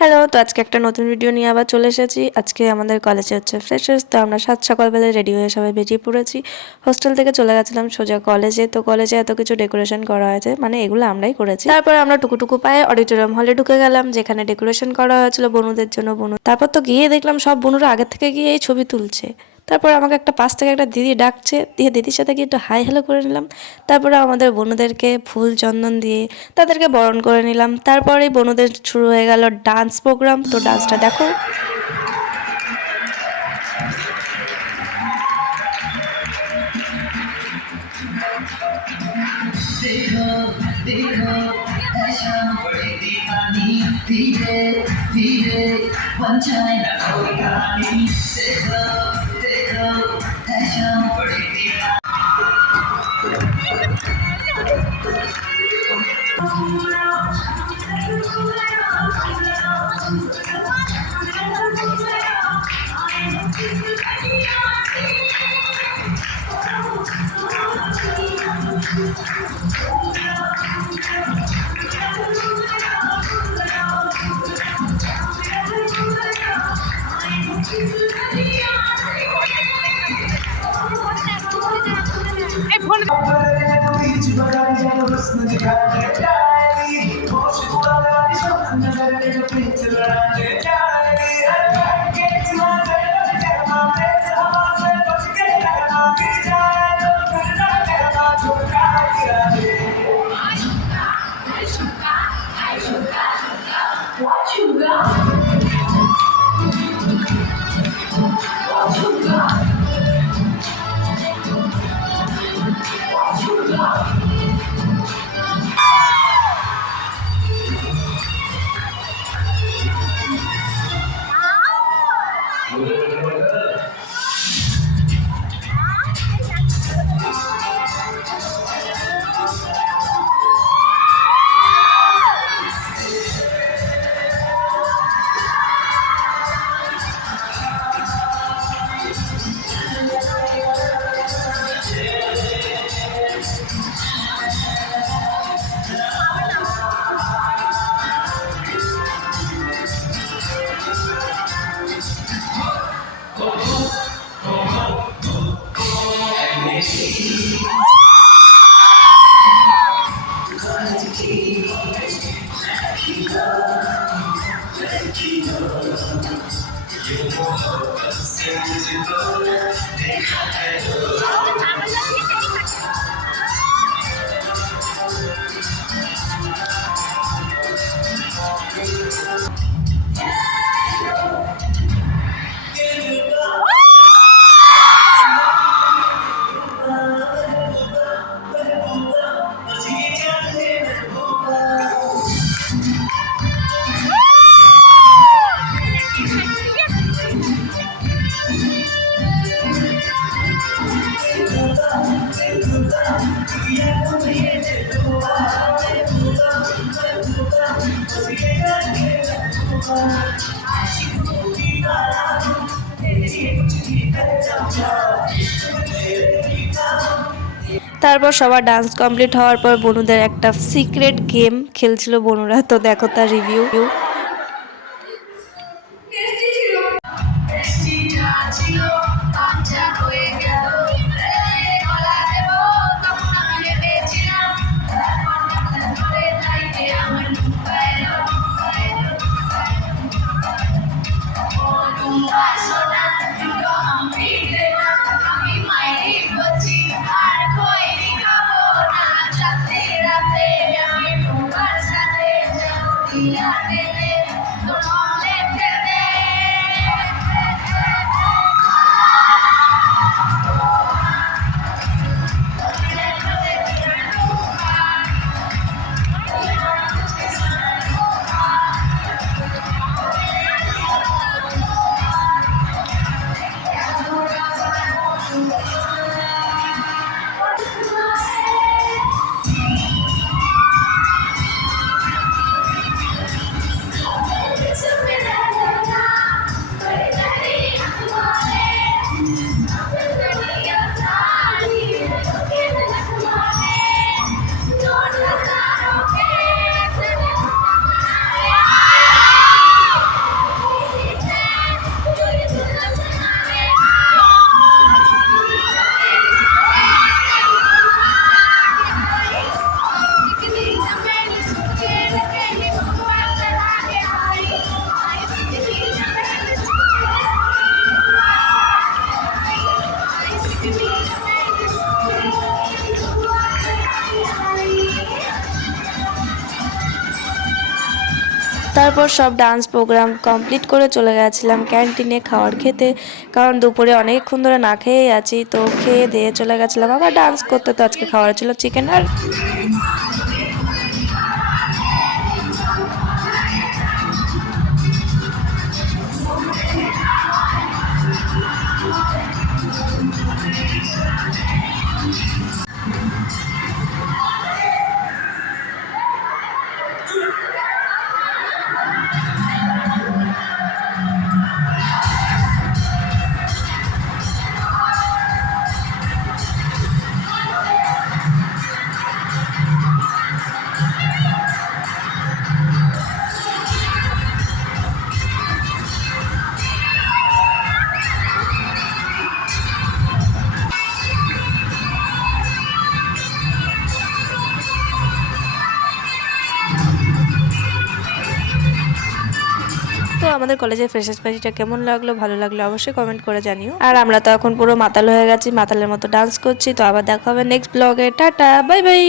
হ্যালো, তো আজকে একটা নতুন ভিডিও নিয়ে আবার চলে এসেছি। আজকে আমাদের কলেজে হচ্ছে ফ্রেশার্স, তো আমরা সাত সকালবেলায় রেডি হয়ে সবাই বেরিয়ে পড়েছি। হোস্টেল থেকে চলে গেছিলাম সোজা কলেজে। তো কলেজে এত কিছু ডেকোরেশন করা হয়েছে, মানে এগুলো আমরাই করেছি। তারপর আমরা টুকুটুকু পায়ে অডিটোরিয়াম হলে ঢুকে গেলাম, যেখানে ডেকোরেশন করা হয়েছিল বনুদের জন্য। তারপর তো গিয়ে দেখলাম সব বনুরা আগে থেকে গিয়ে এই ছবি তুলছে। তারপর আমাকে একটা পাশ থেকে একটা দিদি ডাকছে, দিয়ে দিদির সাথে গিয়ে একটু হাই হ্যালো করে নিলাম। তারপরে আমাদের বনুদেরকে ফুল চন্দন দিয়ে তাদেরকে বরণ করে নিলাম। তারপরেই বনুদের শুরু হয়ে গেল ডান্স প্রোগ্রাম। তো ডান্সটা দেখো। देखो देखो है शाम बड़ी दीवानी धीरे धीरे बन जाए ना कोई कहानी देखो देखो है शाम बड़ी दीवानी What you got? What you got? What you got? তারপর সবার ডান্স কমপ্লিট হওয়ার পর বনুদের একটা সিক্রেট গেম খেলছিল বনুরা। তো দেখো তার রিভিউ। তারপর সব ডান্স প্রোগ্রাম কমপ্লিট করে চলে গেছিলাম ক্যান্টিনে খাওয়ার খেতে, কারণ দুপুরে অনেকক্ষণ ধরে না খেয়েই আছি। তো খেয়ে দিয়ে চলে গেছিলাম আবার ডান্স করতে। তো আজকে খাওয়ার ছিল চিকেন আর তো আমাদের কলেজের ফ্রেশার্স পার্টিটা কেমন লাগলো, ভালো লাগলো অবশ্যই কমেন্ট করে জানিও। আর আমরা তো এখন পুরো মাতাল হয়ে গেছি, মাতালের মতো ডান্স করছি। তো আবার দেখা হবে নেক্সট ব্লগে। Tata, bye bye.